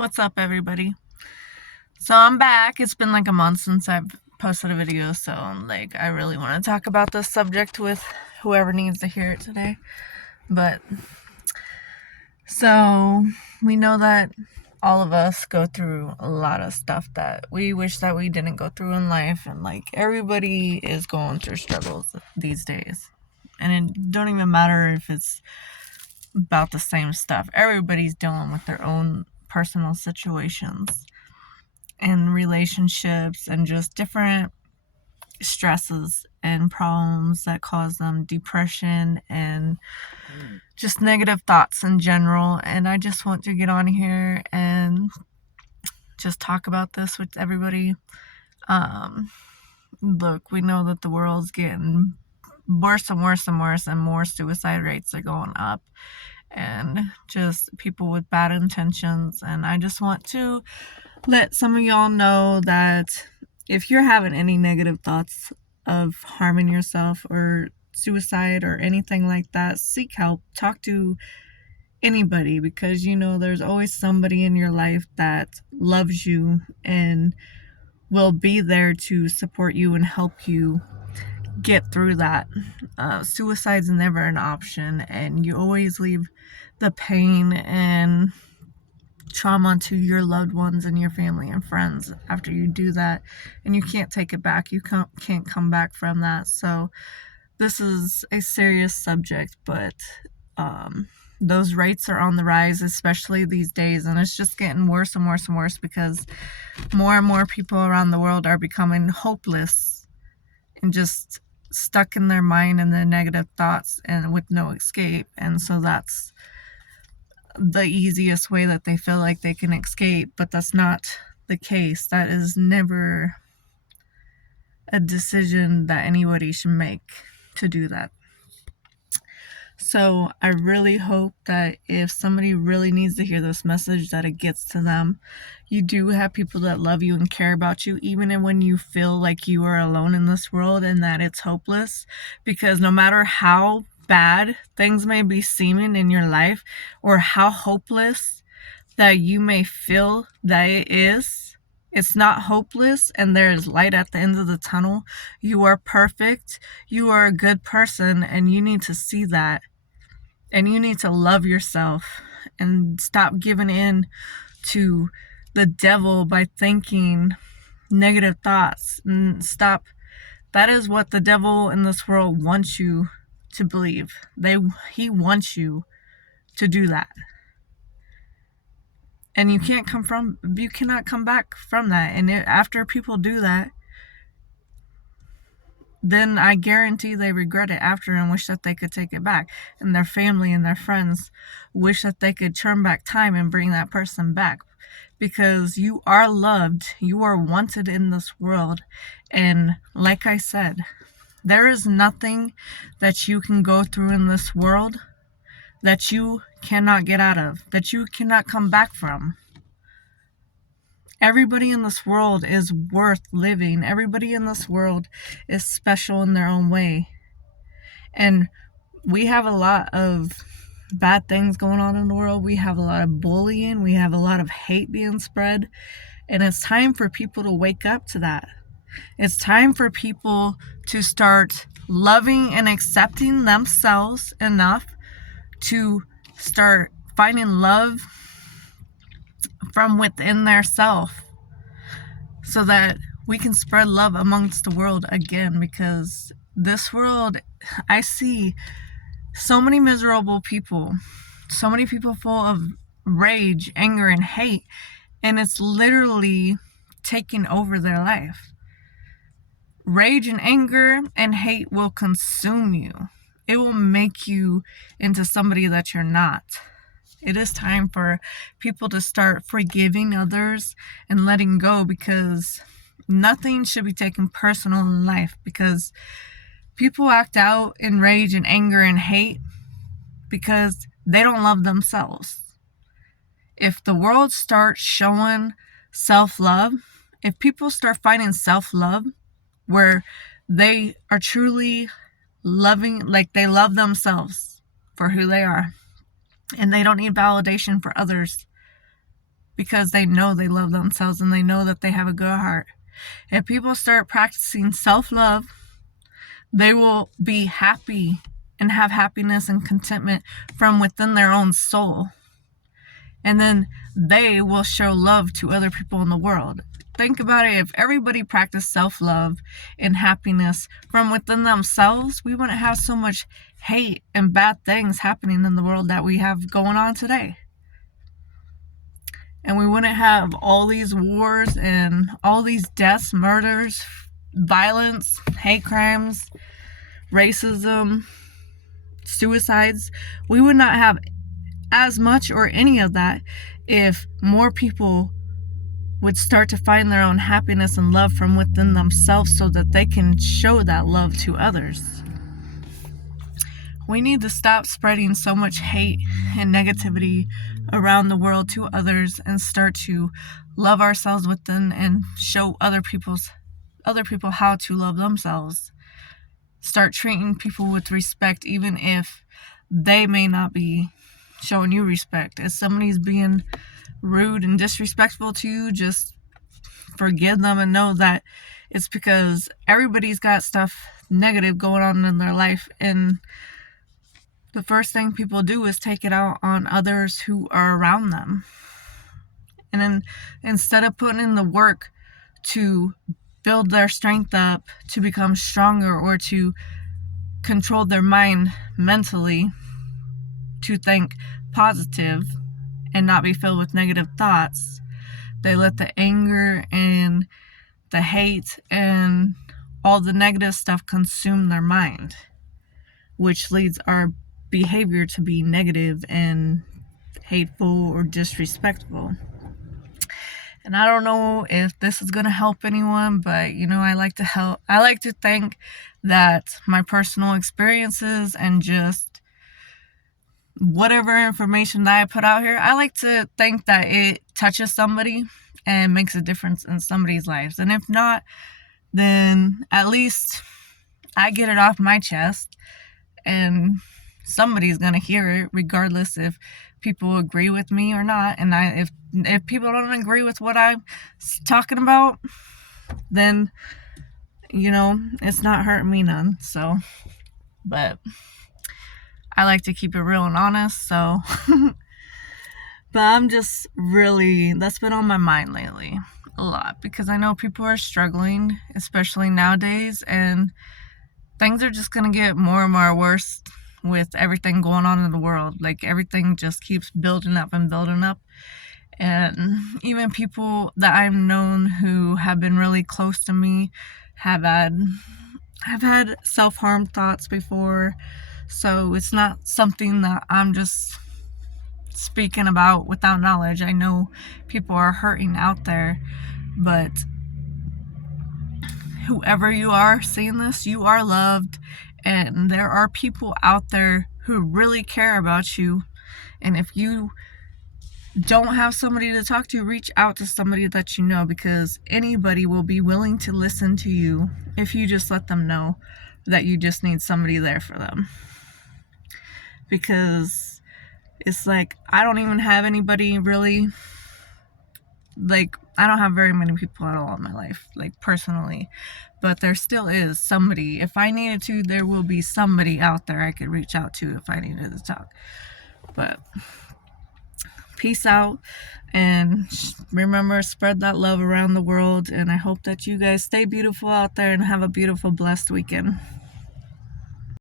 What's up, everybody? So I'm back. It's been like a month since I've posted a video, so I really want to talk about this subject with whoever needs to hear it today. But so we know that all of us go through a lot of stuff that we wish that we didn't go through in life, and everybody is going through struggles these days. And it don't even matter if it's about the same stuff. Everybody's dealing with their own personal situations and relationships and just different stresses and problems that cause them depression and just negative thoughts in general. And I just want to get on here and just talk about this with everybody. Look, we know that the world's getting worse and worse and worse, and more suicide rates are going up, and just people with bad intentions. And I just want to let some of y'all know that if you're having any negative thoughts of harming yourself or suicide or anything like that, seek help. Talk to anybody, because there's always somebody in your life that loves you and will be there to support you and help you get through that. Suicide's never an option, and you always leave the pain and trauma to your loved ones and your family and friends after you do that, and you can't take it back. You can't come back from that. So this is a serious subject, but those rates are on the rise, especially these days, and it's just getting worse and worse and worse because more and more people around the world are becoming hopeless and just stuck in their mind and their negative thoughts and with no escape. And so that's the easiest way that they feel like they can escape, but that's not the case. That is never a decision that anybody should make, to do that. So I really hope that if somebody really needs to hear this message, that it gets to them. You do have people that love you and care about you, even when you feel like you are alone in this world and that it's hopeless. Because no matter how bad things may be seeming in your life, or how hopeless that you may feel that it is, it's not hopeless, and there is light at the end of the tunnel. You are perfect. You are a good person, and you need to see that. And you need to love yourself and stop giving in to the devil by thinking negative thoughts. And stop. That is what the devil in this world wants you to believe. He wants you to do that. And you cannot come back from that. And after people do that, then I guarantee they regret it after and wish that they could take it back. And their family and their friends wish that they could turn back time and bring that person back. Because you are loved, you are wanted in this world. And like I said, there is nothing that you can go through in this world that you cannot get out of, that you cannot come back from. Everybody in this world is worth living. Everybody in this world is special in their own way. And we have a lot of bad things going on in the world. We have a lot of bullying. We have a lot of hate being spread. And it's time for people to wake up to that. It's time for people to start loving and accepting themselves enough to start finding love from within their self, so that we can spread love amongst the world again. Because this world, I see so many miserable people, so many people full of rage, anger, and hate, and it's literally taking over their life. Rage and anger and hate will consume you. It will make you into somebody that you're not. It is time for people to start forgiving others and letting go, because nothing should be taken personal in life. Because people act out in rage and anger and hate because they don't love themselves. If the world starts showing self-love, if people start finding self-love where they are truly loving, like they love themselves for who they are, and they don't need validation for others, because they know they love themselves and they know that they have a good heart. If people start practicing self-love, they will be happy and have happiness and contentment from within their own soul. And then they will show love to other people in the world. Think about it. If everybody practiced self-love and happiness from within themselves, we wouldn't have so much hate and bad things happening in the world that we have going on today. And we wouldn't have all these wars and all these deaths, murders, violence, hate crimes, racism, suicides. We would not have as much or any of that if more people would start to find their own happiness and love from within themselves so that they can show that love to others. We need to stop spreading so much hate and negativity around the world to others and start to love ourselves within and show other people how to love themselves. Start treating people with respect even if they may not be showing you respect. If somebody's being rude and disrespectful to you, just forgive them and know that it's because everybody's got stuff negative going on in their life, and the first thing people do is take it out on others who are around them. And then instead of putting in the work to build their strength up, to become stronger, or to control their mind mentally, to think positive and not be filled with negative thoughts, they let the anger and the hate and all the negative stuff consume their mind, which leads our behavior to be negative and hateful or disrespectful. And I don't know if this is going to help anyone, but I like to think that my personal experiences and just whatever information that I put out here, I like to think that it touches somebody and makes a difference in somebody's lives. And if not, then at least I get it off my chest and somebody's going to hear it, regardless if people agree with me or not. And if people don't agree with what I'm talking about, then it's not hurting me none. So, but I like to keep it real and honest, so but I'm just really, that's been on my mind lately a lot, because I know people are struggling, especially nowadays, and things are just going to get more and more worse with everything going on in the world. Like, everything just keeps building up and building up. And even people that I've known who have been really close to me have had self-harm thoughts before. So it's not something that I'm just speaking about without knowledge. I know people are hurting out there, but whoever you are seeing this, you are loved, and there are people out there who really care about you. And if you don't have somebody to talk to, reach out to somebody that you know, because anybody will be willing to listen to you if you just let them know that you just need somebody there for them. Because it's like, I don't even have anybody really, like, I don't have very many people at all in my life, like, personally, but there still is somebody. If I needed to, there will be somebody out there I could reach out to if I needed to talk. But peace out, and remember, spread that love around the world, and I hope that you guys stay beautiful out there and have a beautiful, blessed weekend.